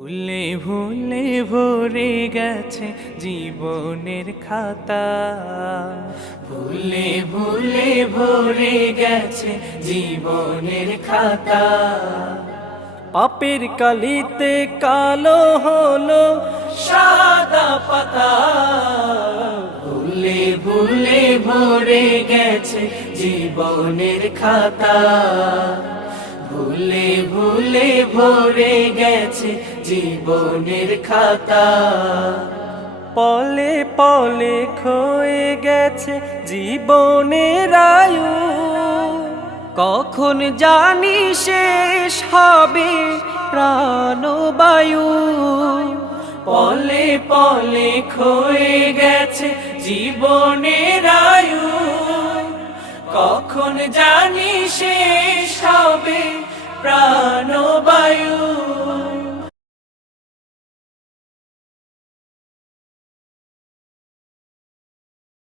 ভুলে ভুলে ভরে গেছে জীবনের খাতা, ভুলে ভুলে ভরে গেছে জীবনের খাতা। পাপের কালিতে কালো হলো সাদা পাতা, ভুলে ভুলে ভরে গেছে জীবনের খাতা, ভুলে ভুলে ভরে গেছে জীবনের খাতা। পলে পলে ক্ষয়ে গেছে জীবনের আয়ু, কখন জানি শেষ হবে প্রাণবায়ু। পলে পলে ক্ষয়ে গেছে জীবনের আয়ু, কখন জানি শেষ হবে প্রাণবায়ু।